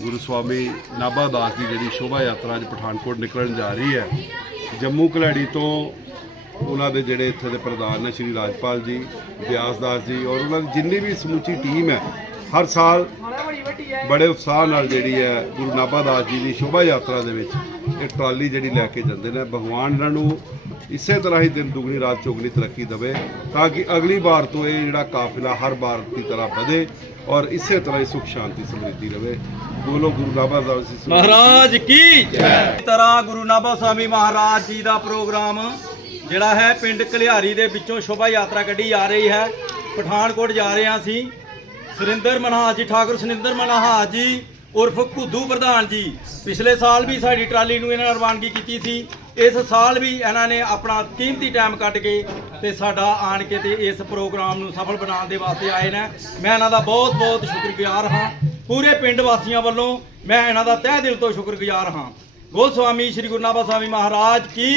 ਗੁਰੂ ਸਵਾਮੀ ਨਾਭਾ ਦਾਸ ਦੀ ਜਿਹੜੀ ਸ਼ੋਭਾ ਯਾਤਰਾ ਅੱਜ ਪਠਾਨਕੋਟ ਨਿਕਲਣ ਜਾ ਰਹੀ ਹੈ ਜੰਮੂ ਕਲੜੀ ਤੋਂ ਉਹਨਾਂ ਦੇ ਜਿਹੜੇ ਇੱਥੇ ਦੇ ਪ੍ਰਧਾਨ ਨੇ, ਸ਼੍ਰੀ ਰਾਜਪਾਲ ਜੀ ਬਿਆਸ ਦਾਸ ਜੀ ਔਰ ਉਹਨਾਂ ਦੀ ਜਿੰਨੀ ਵੀ ਸਮੁੱਚੀ ਟੀਮ ਹੈ, ਹਰ ਸਾਲ ਬੜੇ ਉਤਸ਼ਾਹ ਨਾਲ ਜਿਹੜੀ ਹੈ, ਗੁਰੂ ਨਾਭਾ ਦਾਸ ਜੀ ਦੀ ਸ਼ੋਭਾ ਯਾਤਰਾ ਦੇ ਵਿੱਚ ਇਹ ਟਰਾਲੀ ਜਿਹੜੀ ਲੈ ਕੇ ਜਾਂਦੇ ਨੇ। ਭਗਵਾਨ ਇਹਨਾਂ ਨੂੰ ਇਸੇ ਤਰ੍ਹਾਂ ਹੀ ਦਿਨ ਦੁਗਣੀ, ਰਾਤ ਚੌਗਣੀ ਤਰੱਕੀ ਦੇਵੇ ਤਾਂ ਕਿ ਅਗਲੀ ਵਾਰ ਤੋਂ ਇਹ ਜਿਹੜਾ ਕਾਫਿਲਾ ਹਰ ਵਾਰ ਦੀ ਤਰ੍ਹਾਂ ਵਧੇ ਔਰ ਇਸੇ ਤਰ੍ਹਾਂ ਹੀ ਸੁਖ, ਸ਼ਾਂਤੀ, ਸਮਰਿੱਧੀ ਰਵੇ। ਬੋਲੋ ਗੁਰੂ ਨਾਭਾ ਦਾਸ ਜੀ ਮਹਾਰਾਜ ਕੀ ਜੈ। ਤਰ੍ਹਾਂ ਗੁਰੂ ਨਾਭਾ ਸਵਾਮੀ ਮਹਾਰਾਜ ਜੀ ਦਾ ਪ੍ਰੋਗਰਾਮ ਜਿਹੜਾ ਹੈ ਪਿੰਡ ਕਲਿਹਾਰੀ ਦੇ ਵਿੱਚੋਂ ਸ਼ੋਭਾ ਯਾਤਰਾ ਕੱਢੀ ਜਾ ਰਹੀ ਹੈ। ਪਠਾਨਕੋਟ ਜਾ ਰਹੇ ਹਾਂ ਅਸੀਂ। ਸੁਰਿੰਦਰ ਮਨਹਾਜ ਜੀ ਠਾਕੁਰ ਸੁਰਿੰਦਰ ਮਨਹਾਜ ਜੀ ਉਰਫ ਕੁੱਦੂ ਪ੍ਰਧਾਨ ਜੀ। ਪਿਛਲੇ ਸਾਲ ਵੀ ਸਾਡੀ ਟਰਾਲੀ ਨੂੰ ਇਹਨਾਂ ਨੇ ਰਵਾਨਗੀ ਕੀਤੀ ਸੀ। ਇਸ ਸਾਲ ਵੀ ਇਹਨਾਂ ਨੇ ਆਪਣਾ ਕੀਮਤੀ ਟਾਈਮ ਕੱਢ ਕੇ ਤੇ ਸਾਡਾ ਆਣ ਕੇ ਤੇ ਇਸ ਪ੍ਰੋਗਰਾਮ ਨੂੰ ਸਫਲ ਬਣਾਉਣ ਦੇ ਵਾਸਤੇ ਆਏ ਨੇ। ਮੈਂ ਇਹਨਾਂ ਦਾ ਬਹੁਤ ਬਹੁਤ ਸ਼ੁਕਰਗੁਜ਼ਾਰ ਹਾਂ। ਪੂਰੇ ਪਿੰਡ ਵਾਸੀਆਂ ਵੱਲੋਂ ਮੈਂ ਇਹਨਾਂ ਦਾ ਤਹਿ ਦਿਲ ਤੋਂ ਸ਼ੁਕਰਗੁਜ਼ਾਰ ਹਾਂ। ਗੋਸਵਾਮੀ ਸ੍ਰੀ ਗੁਰੂ ਨਾਭਾ ਸਵਾਮੀ ਮਹਾਰਾਜ ਕੀ